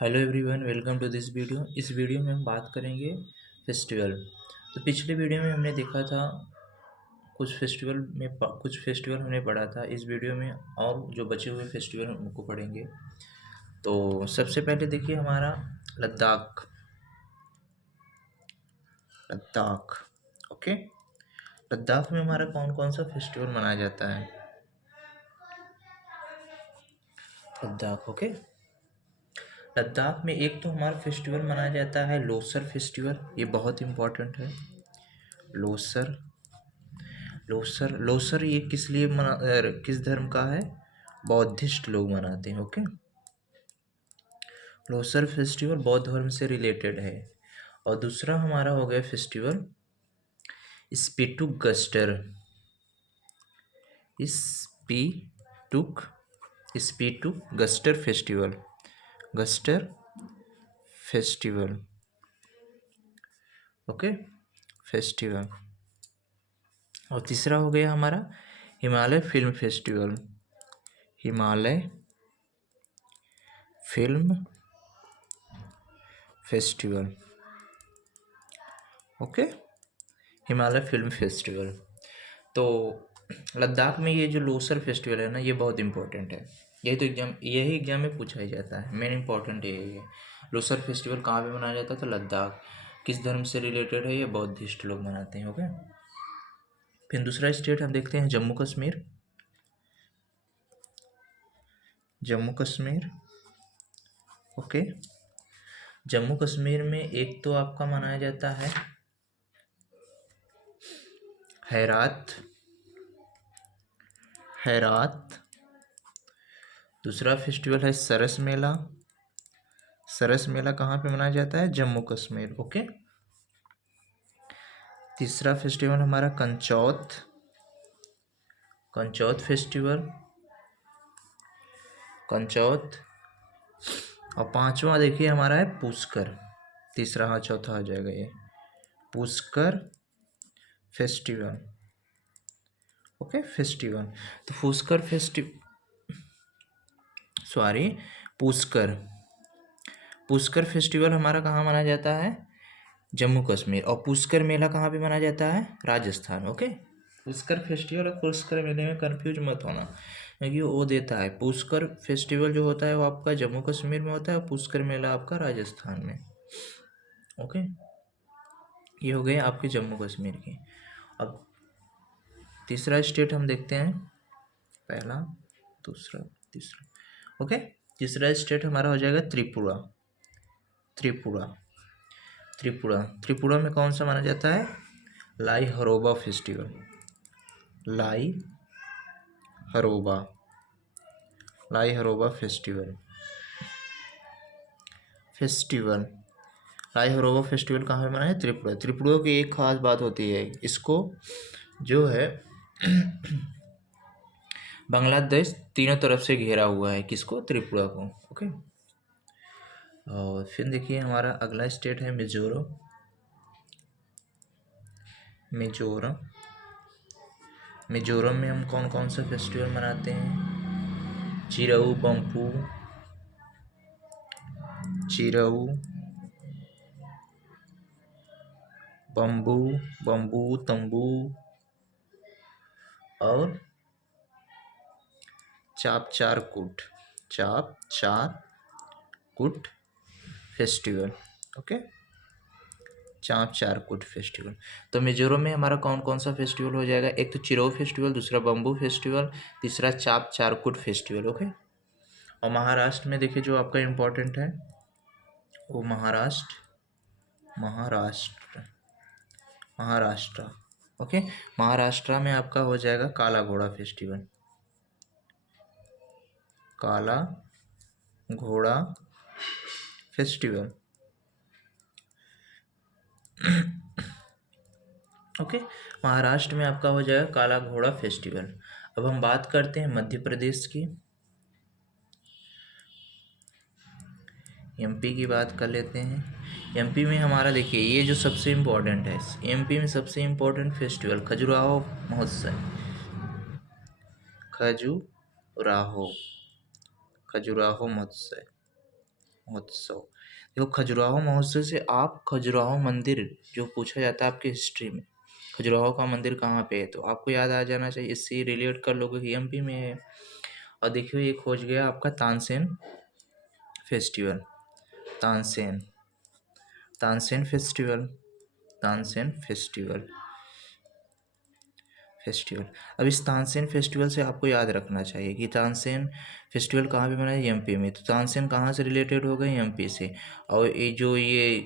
Hello everyone, welcome to this video. इस video में हम बात करेंगे फेस्टिवल। तो पिछले वीडियो में हमने देखा था कुछ फेस्टिवल हमने पढ़ा था। इस वीडियो में और जो बचे हुए फेस्टिवल हैं उनको पढ़ेंगे। तो सबसे पहले देखिए हमारा लद्दाख। लद्दाख, ओके। लद्दाख में हमारा कौन कौन सा फेस्टिवल मनाया जाता है? लद्दाख, ओके। लद्दाख में एक तो हमारा फेस्टिवल मनाया जाता है लोसर फेस्टिवल। ये बहुत इम्पोर्टेंट है। लोसर लोसर लोसर ये किस धर्म का है? बौद्धिस्ट लोग मनाते हैं, ओके। लोसर फेस्टिवल बौद्ध धर्म से रिलेटेड है। और दूसरा हमारा हो गया festival Spituk Gustor. Spituk Spituk Gustor festival. Gustor festival, okay, festival. और तीसरा हो गया हमारा Himalaya film festival. Himalaya film festival, okay. Himalaya film festival. तो लद्दाख में ये जो लोसर फेस्टिवल है ना, ये बहुत इंपॉर्टेंट है। यही एग्जाम में पूछा ही जाता है। मेन इंपॉर्टेंट यही है। लोसर फेस्टिवल कहाँ पे मनाया जाता है? तो लद्दाख। किस धर्म से रिलेटेड है? ये बौद्धिस्ट लोग मनाते हैं, ओके। फिर दूसरा स्टेट हम देखते हैं जम्मू कश्मीर। जम्मू कश्मीर, ओके। जम्मू कश्मीर में एक तो आपका मनाया जाता है हैरात। हैरात। दूसरा फेस्टिवल है सरस मेला। सरस मेला कहाँ पे मनाया जाता है? जम्मू कश्मीर, ओके। तीसरा फेस्टिवल हमारा कंचौथ। कंचौथ फेस्टिवल, कंचौथ। और पांचवा देखिए हमारा है पुष्कर। तीसरा, हाँ, चौथा आ जाएगा ये पुष्कर फेस्टिवल, ओके। फेस्टिवल तो सॉरी पुष्कर पुष्कर फेस्टिवल हमारा कहाँ मनाया जाता है? जम्मू कश्मीर। और पुष्कर मेला कहाँ पे मनाया जाता है? राजस्थान, ओके। पुष्कर फेस्टिवल और पुष्कर मेले में कंफ्यूज मत होना, क्योंकि वो देता है। पुष्कर फेस्टिवल जो होता है वो आपका जम्मू कश्मीर में होता है और पुष्कर मेला आपका राजस्थान में, ओके। ये हो गए आपके जम्मू कश्मीर के। अब तीसरा स्टेट हम देखते हैं। पहला, दूसरा, तीसरा, ओके। तीसरा स्टेट हमारा हो जाएगा त्रिपुरा। त्रिपुरा त्रिपुरा त्रिपुरा में कौन सा माना जाता है? लाई हरोबा फेस्टिवल। लाई हरोबा लाई हरोबा फेस्टिवल। लाई हरोबा फेस्टिवल कहाँ पे मनाया है? त्रिपुरा। त्रिपुरा की एक खास बात होती है, इसको जो है बांग्लादेश तीनों तरफ से घेरा हुआ है। किसको? त्रिपुरा को, ओके। और फिर देखिए हमारा अगला स्टेट है मिजोरम। मिजोरम मिजोरम में हम कौन कौन सा फेस्टिवल मनाते हैं? चिरऊ बम्पू, चिरऊ बम्बू, बम्बू तंबू और चाप चार कुट। चाप चार कुट फेस्टिवल, ओके। चाप चार कुट फेस्टिवल। तो मिजोरम में हमारा कौन कौन सा फेस्टिवल हो जाएगा? एक तो चिरऊ फेस्टिवल, दूसरा बम्बू फेस्टिवल, तीसरा चाप चार कुट फेस्टिवल, ओके। और महाराष्ट्र में देखिए जो आपका इम्पोर्टेंट है वो महाराष्ट्र महाराष्ट्र, ओके। महाराष्ट्र में आपका हो जाएगा काला घोड़ा फेस्टिवल। काला घोड़ा फेस्टिवल, ओके। महाराष्ट्र में आपका हो जाएगा काला घोड़ा फेस्टिवल। अब हम बात करते हैं मध्य प्रदेश की। एमपी की बात कर लेते हैं। एमपी में हमारा देखिए ये जो सबसे इम्पोर्टेंट है, एमपी में सबसे इम्पोर्टेंट फेस्टिवल खजुराहो महोत्सव। खजुराहो खजुराहो महोत्सव, महोत्सव। देखो खजुराहो महोत्सव से आप खजुराहो मंदिर जो पूछा जाता है आपके हिस्ट्री में, खजुराहो का मंदिर कहाँ पे है, तो आपको याद आ जाना चाहिए, इससे रिलेट कर लोगे कि एमपी में है। और देखिए ये खोज गया आपका Tansen festival, Tansen Tansen festival, Tansen festival festival. अब इस तानसेन फेस्टिवल से आपको याद रखना चाहिए कि तानसेन फेस्टिवल कहाँ पे मनाया, एमपी में। तो तानसेन कहाँ से रिलेटेड हो गए, एमपी से। और ये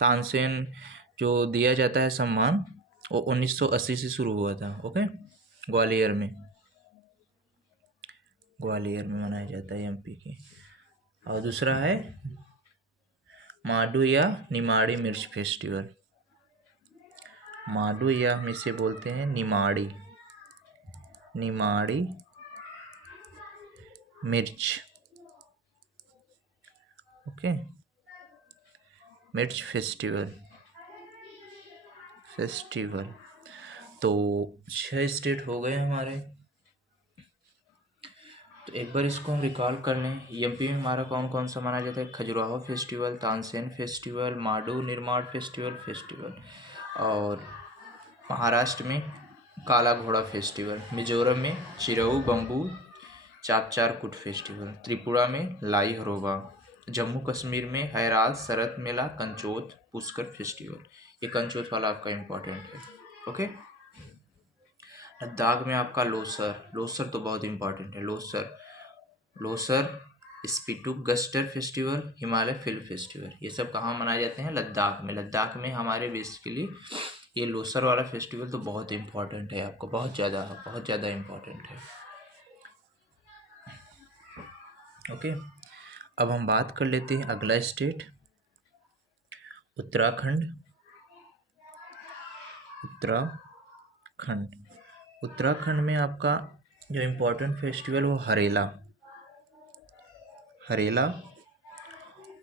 तानसेन जो दिया जाता है सम्मान, वो 1980 से शुरू हुआ था। ओके, ग्वालियर में, ग्वालियर में मनाया जाता है एमपी के। और दूसरा है माडू या निमाड़ी मिर्च फेस्टिवल। माडू या हम इसे बोलते हैं निमाड़ी, निमाड़ी मिर्च। ओके, मिर्च फेस्टिवल, फेस्टिवल। तो 6 स्टेट हो गए हमारे। तो एक बार इसको हम रिकॉल कर लें। एमपी में हमारा कौन कौन सा माना जाता है, खजुराहो फेस्टिवल, तानसेन फेस्टिवल, माडू निर्माण फेस्टिवल। और महाराष्ट्र में काला घोड़ा फेस्टिवल, मिजोरम में चिरऊ बम्बू चापचारकुट फेस्टिवल, त्रिपुरा में लाई हरोबा, जम्मू कश्मीर में हैरात शरद मेला, कंचोत पुष्कर फेस्टिवल। ये कंचोत वाला आपका इम्पोर्टेंट है। ओके, लद्दाख में आपका लोसर, लोसर तो बहुत इम्पोर्टेंट है। Losar Spituk Gustor festival, Himalaya film festival, ये सब कहाँ मनाए जाते हैं, लद्दाख में। लद्दाख में हमारे बेसिकली ये लोसर वाला फेस्टिवल तो बहुत इम्पोर्टेंट है आपको, बहुत ज़्यादा इम्पोर्टेंट है। ओके, अब हम बात कर लेते हैं अगला स्टेट, उत्तराखंड। उत्तराखंड, उत्तराखंड में आपका जो इम्पोर्टेंट फेस्टिवल वो हरेला, हरेला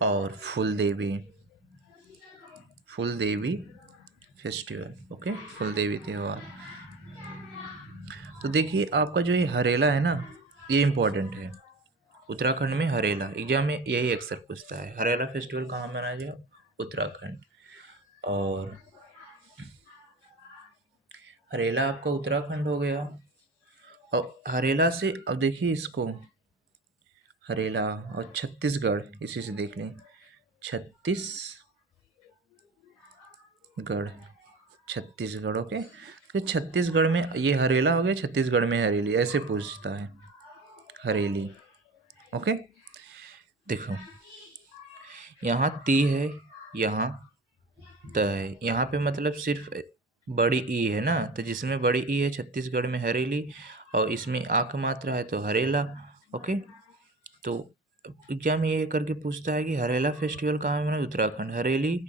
और फूलदेवी, फूलदेवी फेस्टिवल। ओके, फूलदेवी त्यौहार। तो देखिए आपका जो ये हरेला है ना, ये इम्पोर्टेंट है। उत्तराखंड में हरेला, एग्जाम में यही अक्सर पूछता है, हरेला फेस्टिवल कहाँ मनाया जाए, उत्तराखंड। और हरेला आपका उत्तराखंड हो गया। और हरेला से अब देखिए इसको, हरेला और छत्तीसगढ़, इसी से देख लें, छत्तीसगढ़, छत्तीसगढ़। ओके, तो छत्तीसगढ़ में ये हरेला हो गया, छत्तीसगढ़ में हरेली, ऐसे पूछता है, हरेली। ओके, देखो यहाँ ती है, यहाँ त है, यहाँ पे मतलब सिर्फ बड़ी ई है ना, तो जिसमें बड़ी ई है छत्तीसगढ़ में हरेली, और इसमें आ का मात्रा है तो हरेला। ओके, तो एग्जाम ये करके पूछता है कि हरेला फेस्टिवल कहाँ है, उत्तराखंड, हरेली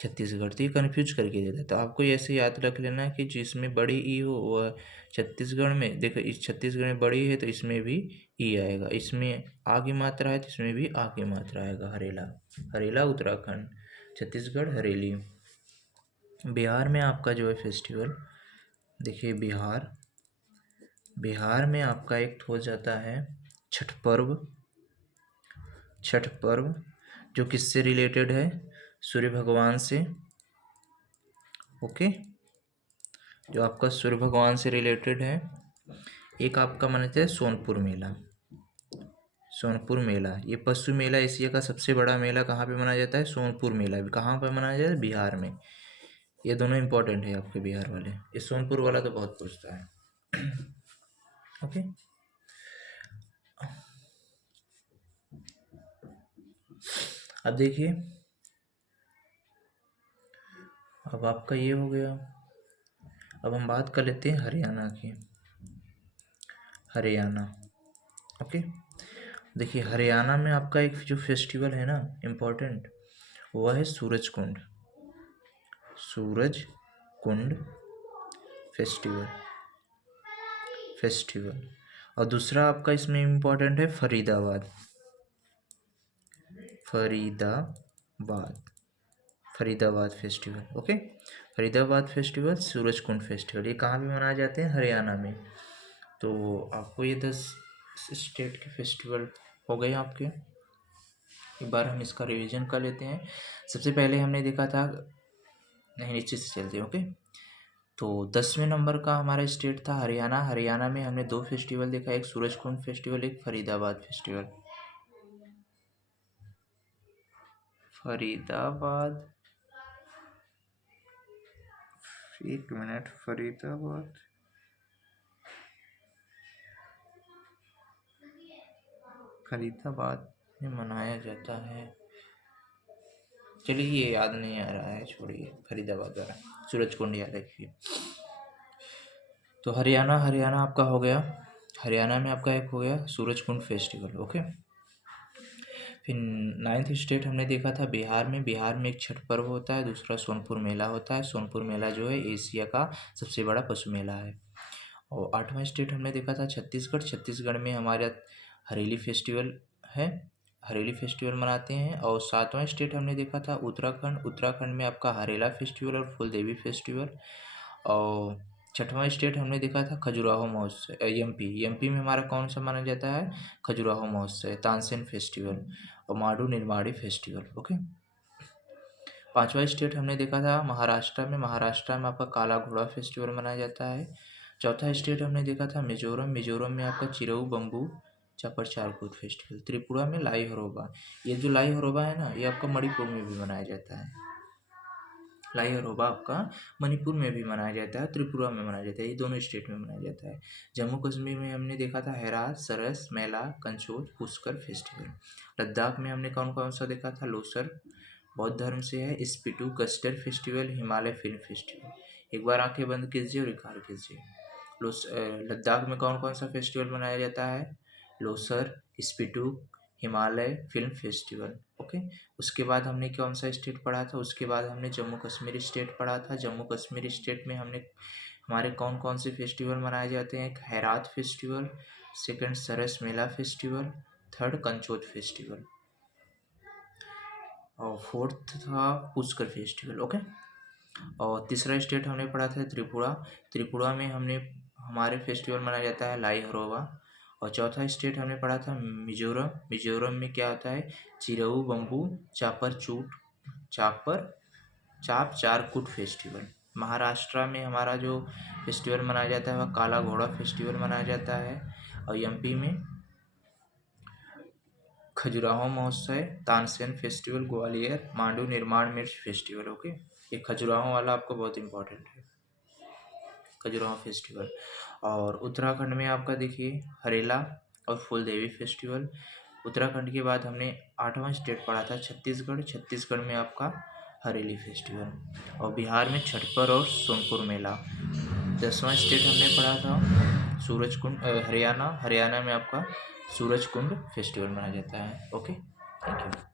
छत्तीसगढ़। तो ये कन्फ्यूज करके देता है, तो आपको ऐसे याद रख लेना कि जिसमें बड़ी ई हो वह छत्तीसगढ़ में, देखो इस छत्तीसगढ़ में बड़ी है तो इसमें भी ई आएगा, इसमें आ की मात्रा है तो इसमें भी आ की मात्रा आएगा, हरेला। हरेला उत्तराखंड, छत्तीसगढ़ हरेली। बिहार में आपका जो है फेस्टिवल, देखिए बिहार, बिहार में आपका एक हो जाता है छठ पर्व। छठ पर्व जो किससे रिलेटेड है, सूर्य भगवान से। ओके, जो आपका सूर्य भगवान से रिलेटेड है। एक आपका मानते हैं सोनपुर मेला, सोनपुर मेला, ये पशु मेला एशिया का सबसे बड़ा मेला कहाँ पे मनाया जाता है, सोनपुर मेला। कहाँ पे मनाया जाता है, बिहार में। ये दोनों इंपॉर्टेंट है आपके बिहार वाले, ये सोनपुर वाला तो बहुत पूछता है। ओके, अब देखिए, अब आपका ये हो गया। अब हम बात कर लेते हैं हरियाणा की, हरियाणा। ओके, देखिए हरियाणा में आपका एक जो फेस्टिवल है ना इम्पोर्टेंट, वह है सूरज कुंड, सूरज कुंड फेस्टिवल, फेस्टिवल। और दूसरा आपका इसमें इम्पोर्टेंट है Faridabad, Faridabad, Faridabad festival. Okay, Faridabad festival, Suraj Kund festival, ये कहाँ पे मनाए जाते हैं, हरियाणा में। तो आपको ये 10 स्टेट के फेस्टिवल हो गए आपके। एक बार हम इसका रिवीजन कर लेते हैं। सबसे पहले हमने देखा था, नहीं नीचे से चलते हैं, ओके। तो 10वें नंबर का हमारा स्टेट था हरियाणा। हरियाणा में हमने 2 फेस्टिवल देखा, एक सूरजकुंड फेस्टिवल, एक फरीदाबाद फेस्टिवल। फरीदाबाद, एक मिनट, फरीदाबाद में मनाया जाता है, चलिए ये याद नहीं आ रहा है, छोड़िए, फरीदाबाद वाला, सूरजकुंड याद रखिए। तो हरियाणा आपका हो गया, हरियाणा में आपका एक हो गया सूरजकुंड फेस्टिवल, ओके। फिर 9th स्टेट हमने देखा था बिहार में। बिहार में एक छठ पर्व होता है, दूसरा सोनपुर मेला होता है। सोनपुर मेला जो है एशिया का सबसे बड़ा पशु मेला है। और 8वां स्टेट हमने देखा था छत्तीसगढ़। छत्तीसगढ़ में हमारा हरेली फेस्टिवल है, हरेली फेस्टिवल मनाते हैं। और 7वां स्टेट हमने देखा था उत्तराखंड। उत्तराखंड में आपका हरेला फेस्टिवल और फुलदेवी फेस्टिवल। और 6वां स्टेट हमने देखा था खजुराहो महोत्सव, एमपी में हमारा कौन सा माना जाता है, खजुराहो महोत्सव, तानसेन फेस्टिवल और माडू निर्माड़ी फेस्टिवल, ओके। 5वां स्टेट हमने देखा था महाराष्ट्र में। महाराष्ट्र में आपका काला घोड़ा फेस्टिवल मनाया जाता है। 4था स्टेट हमने देखा था मिजोरम। मिजोरम में आपका चिरऊ बम्बू चापर चारकूट फेस्टिवल। त्रिपुरा में लाई हरोबा। ये जो लाई हरोबा है ना, ये आपका मणिपुर में भी मनाया जाता है। लाई हरोबा आपका मणिपुर में भी मनाया जाता है, त्रिपुरा में मनाया जाता है, ये दोनों स्टेट में मनाया जाता है। जम्मू कश्मीर में हमने देखा था हेरात, सरस, मेला, कंचोट, पुष्कर फेस्टिवल। लद्दाख में हमने कौन कौन सा देखा था, लोसर बौद्ध धर्म से है, Spituk Gustor festival, Himalaya film festival. एक बार आंखें बंद कीजिए और रिकॉर्ड कीजिए। लद्दाख में कौन कौन सा फेस्टिवल मनाया जाता है, Losar, Spituk, Himalaya film festival, okay. उसके बाद हमने कौन सा स्टेट पढ़ा था, उसके बाद हमने जम्मू कश्मीर स्टेट पढ़ा था। जम्मू कश्मीर स्टेट में हमने हमारे कौन कौन से फेस्टिवल मनाए जाते हैं, एक हैरात फेस्टिवल, सेकंड सरस मेला फेस्टिवल, थर्ड कंचोट फेस्टिवल और फोर्थ था पुष्कर फेस्टिवल, ओके। और तीसरा स्टेट हमने पढ़ा था त्रिपुरा। त्रिपुरा में हमने हमारे फेस्टिवल मनाया जाता है लाई हरोबा। और चौथा स्टेट हमने पढ़ा था मिजोरम। मिजोरम में क्या होता है, चिरऊ बम्बू चाप चारकूट फेस्टिवल। महाराष्ट्र में हमारा जो फेस्टिवल मनाया जाता है वह काला घोड़ा फेस्टिवल मनाया जाता है। और एमपी में खजुराहो महोत्सव, तानसेन फेस्टिवल, ग्वालियर मांडू निर्माण मिर्च फेस्टिवल, ओके। ये खजुराहो वाला आपको बहुत इंपॉर्टेंट है, खजुराहो फेस्टिवल। और उत्तराखंड में आपका देखिए हरेला और फुलदेवी फेस्टिवल। उत्तराखंड के बाद हमने 8वां स्टेट पढ़ा था छत्तीसगढ़। छत्तीसगढ़ में आपका हरेली फेस्टिवल। और बिहार में छठ पर्व और सोनपुर मेला। 10वां स्टेट हमने पढ़ा था सूरजकुंड, हरियाणा। हरियाणा में आपका सूरजकुंड फेस्टिवल मनाया जाता है, ओके। Thank you.